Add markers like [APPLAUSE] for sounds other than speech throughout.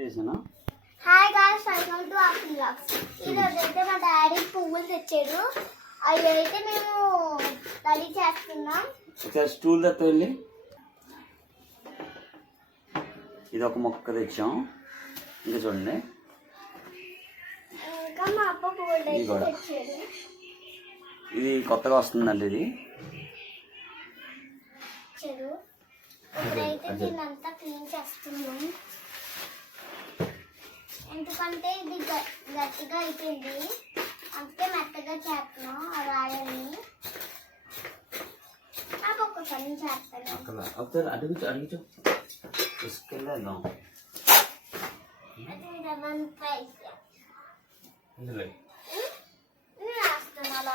చేసానా hi guys welcome to of blogs ఈరోజు అయితే మా డాడీ పువ్వులు తెచ్చాడు. అవి అయితే మేము రెడీ చేస్తున్నాం. ఒకసారి స్టూల్ దగ్గర వెళ్ళి ఇది ఒక మొక్క తెచ్చాం. ఇంకా చూడండి. ఇంకా మా అప్ప పువ్వులు ఇది అయితే కూడా. తెచ్చాడు. ఇది కొత్తగా వస్తుందండి ఇది. తెచ్చాడు. ఇప్పుడైతే దీన్ని అంతా క్లీన్ చేస్తున్నాం. ఎందుకంటే ఇది గట్టిగా అయిపోయింది. అందుకే మెత్తగా చేస్తున్నాం ఆ రాయల్ని నాకు ఒక పని చేస్తాను. ఒకసారి అడుగుచు అడుగుచు. తీసుకెళ్ళేద్దాం ఇందులో నేను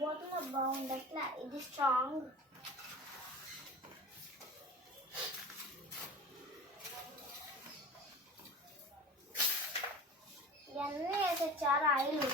రావట్లా అంతే బాగానే అందులో ఏమేద్దాం పొంగిపోతుంది బాగుండట్లా ఇది స్ట్రాంగ్ ఇవన్నీ వేసొచ్చారు ఆయిల్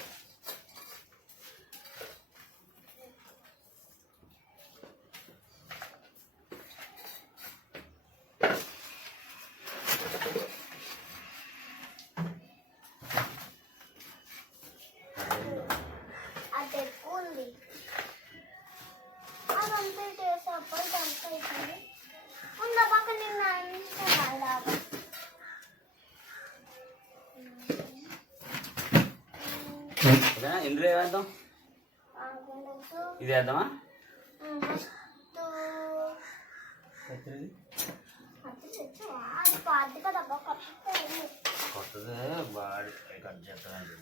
ఓకేనా ఇందులో ఏమేద్దాం ఇది వేద్దామా? ఫస్ట్ కొత్తదే బాడీ కట్ చేస్తానండి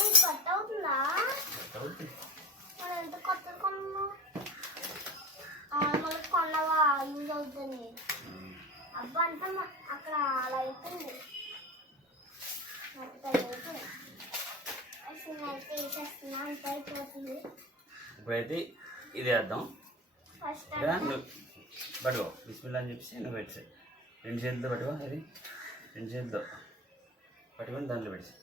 ఇది కొత్త అవుతుందా మనం ఎంత కొత్తది కొన్నాం మనకి కొన్నవా యూజ్ అవుతుంది అబ్బా అంతా అక్కడ అలా అవుతుంది మొత్తం అయిపోయింది అసలు అయితే వేసేస్తున్నా అంత అయిపోతుంది ఇప్పుడైతే ఇది వేద్దాం. నువ్వు పట్టుకో. బిస్మిల్లా అని చెప్పేసి నువ్వు పెట్టేసి రెండు చేతులతో పట్టుకో అది. రెండు చేతులతో పట్టుకొని దాంట్లో పెట్టేసి?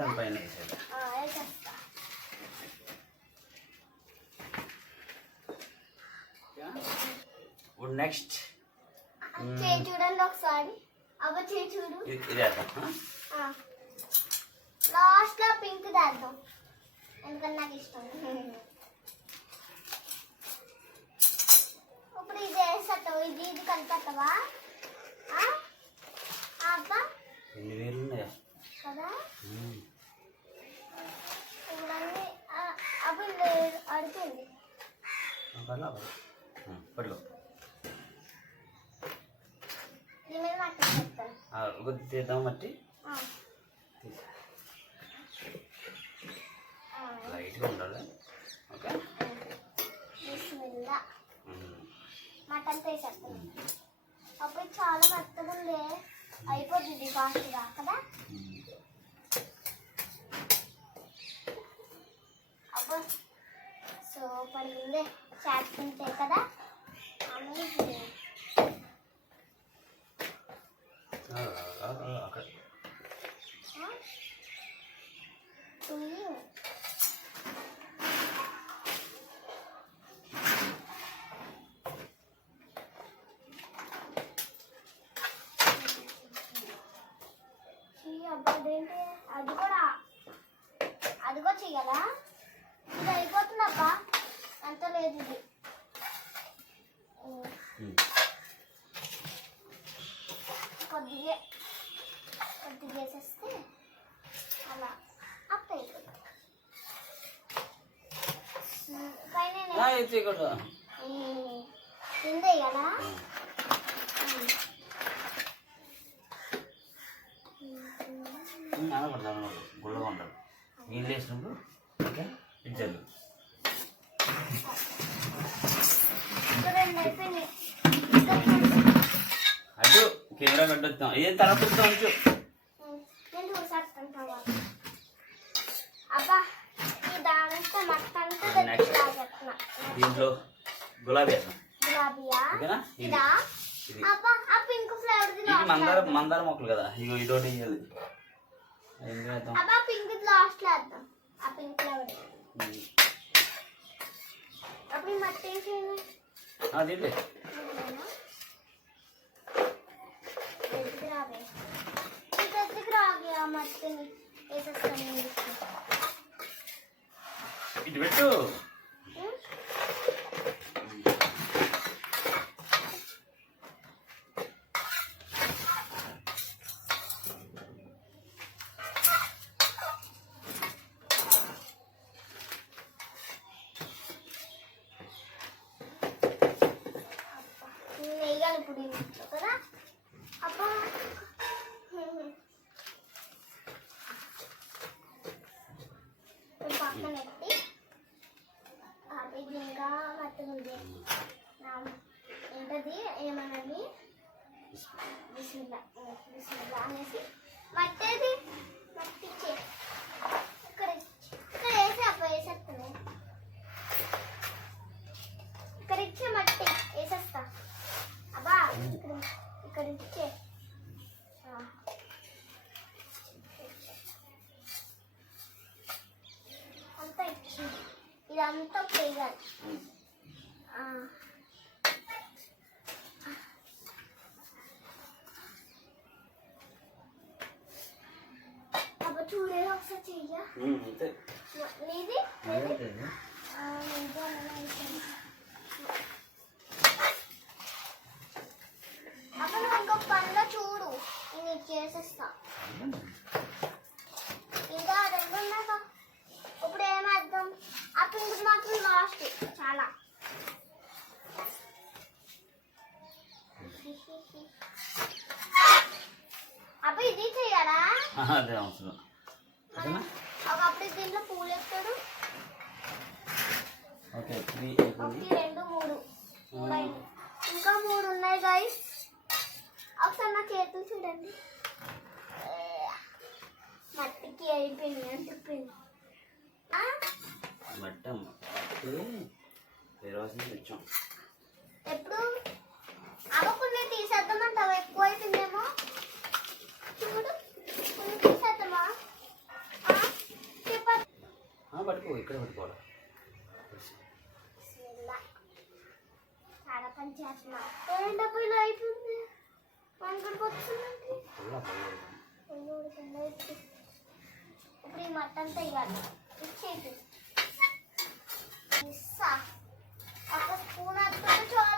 దానిపైన వేసేది ఆ, వేసేస్తా ఇప్పుడు నెక్స్ట్ చేయి చూడండి ఒకసారి. అవ్వ చేయి చూడు. ఇది ఇది వేద్దాం ఆ? లాస్ట్లో పింక్ ఎందుకంటే నాకు ఇష్టం. ఇప్పుడు ఇది వేసేస్తావు. ఇది ఇది కలిపేస్తావా? అబ్బా. ఎన్ని వేలు ఉన్నాయా కదా ఉమ్. ఇవన్నీ అప్పుడు అడిగింది పర్లా, పర్లా. ఆ, పట్టుకో దీని మీద నాకు చెప్తాను ఆ, కొద్ది తీద్దాం మట్టి. లైట్గా ఉండాలి? ఓకే. మటన్ అప్పుడు చాలా మెత్తగా ఉంది అయిపోతుంది ఫాస్ట్గా కదా. అప్పుడు సూపర్ ఉంది. చేస్తుంటే కదా? అమేజింగ్ ఆ, ఆ, ఆ, అక్కడ అదేంటి అది కూడా అది కూడా చెయ్యాలా ఇది అయిపోతుందబ్బా ఎంత లేదు ఇది ఉమ్, ఉమ్. కొద్దిగా కొద్దిగా వేసేస్తే అలా అప్ అయిపోతుంది. పైన కింద? కదా అనకూడదు గుళ్ళగా ఉంటాడు నీళ్ళు వేసినప్పుడు ఇడ్జల్లు రెండు అయిపోయినాయి. కెమెరా పెట్టొద్దాం ఏం తల తర్వాత Next. లాగేస్తున్నా దీంట్లో గులాబీ ఓకేనా? ఇది. మందార మందార మొక్కలు కదా. ఇగో ఇదోటి అబ్బా పింక్ లాస్ట్లో వేద్దాం. ఆ పింక్ ఫ్లేవర్ ఉమ్. అప్పుడు ఈ మట్టి ఏం మట్టిని వేసేస్తాను. ఇటు పెట్టు ఇప్పుడు కదా అబ్బా ఇప్పుడు పక్కన పెట్టి అది ఇంకా కట్టుకుంది ఏంటది ఏమన్నది బిస్మిల్లా బిస్మిల్లా అనేసి మట్టేది? మట్టిచ్చే ఇక్కడ ఇక్కడ వేసి అప్పుడు వేసేస్తాను ఇక్కడ ఇచ్చే మట్టి వేసేస్తా. అబ్బా ఇక్కడ ఇక్కడ ఇచ్చే. అంతా ఇచ్చింది ఇదంతా వేయాలి ఆ. అబ్బా చూడే ఒకసారి చెయ్య ఉమ్, అంతే. నువ్వు ఇంకో పనిలో చూడు. నేను ఇది చేసేస్తా. ఇంకా రెండు ఉన్నాక ఇప్పుడు మాత్రం లాస్ట్ చాలా. [LAUGHS] అబ్బా ఇది చెయ్యాలా ఆహా, అదే అవసరం ఓకేనా ఒకప్పుడు దీంట్లో పూలు ఎత్తాడు ఓకే త్రీ అయిపోయింది రెండు మూడు. ఇంకా మూడు ఉన్నాయి గైస్ ఒకసారి నా చేతులు చూడండి. మట్టికి అయిపోయింది అంటుపోయింది? మట్టం వేరే తెచ్చాం. ఎప్పుడు? అవ్వకుండా తీసేద్దామంటావా? ఎక్కువ అయిపోయిందేమో చూడు పట్టుకో ఇక్కడ పట్టుకోవాలి? పని చేస్తున్నా డబ్బులు అయిపోయింది ఇప్పుడు ఈ మట్టంతా ఇవ్వాలి ఇచ్చేది ఒక స్పూన్ అక్కడ